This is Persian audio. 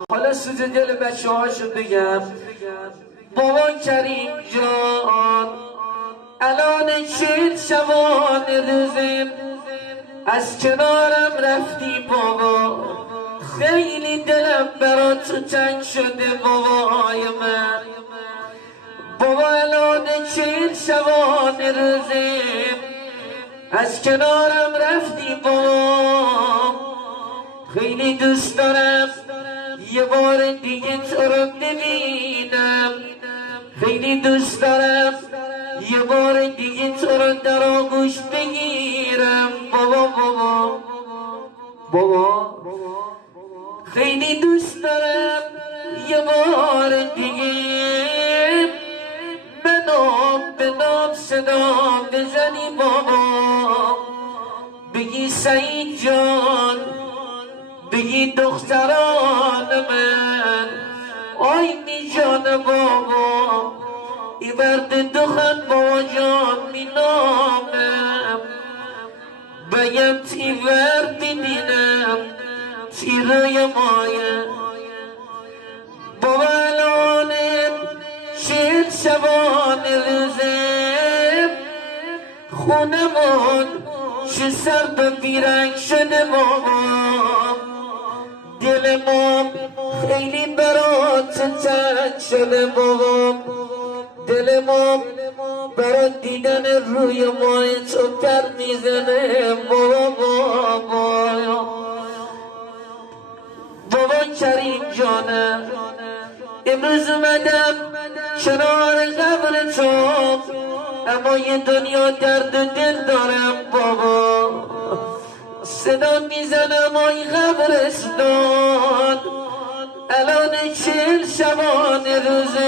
حالا سوز دل بچه هاشو بگم. بابا کریم جان الان 40 شبانه روزه از کنارم رفتی بابا، خیلی دلم برات تنگ شده بابای من. بابا الان 40 شبانه روزه از کنارم رفتی بابا، خیلی دوست دارم یه بار دیگه تو رو ببینم، خیلی دوست دارم یه بار دیگه تو رو در آغوش بگیرم بابا بابا خیلی دوست دارم یه بار دیگه به نام صدا بزنی بابا، بگی سعید جان، بگی دختران من، آی می جان بابا ای برد دخن بابا جان می نامم، بگم تی ورد دینم تی روی مایه. بابا الان 40 شبانه روزه خونمون چه سرد و بیرنگ شده بابا، دل ما خیلی برات تنگ شده بابا، دل ما برات دیدن روی ماه تو پر میزنه بابا کریم جانم. امروز اومدم کنار قبر تو، اما یه دنیا درد و دل دارم بابا، صدا میزنم آی قبرستان الان 40 شبانه روزه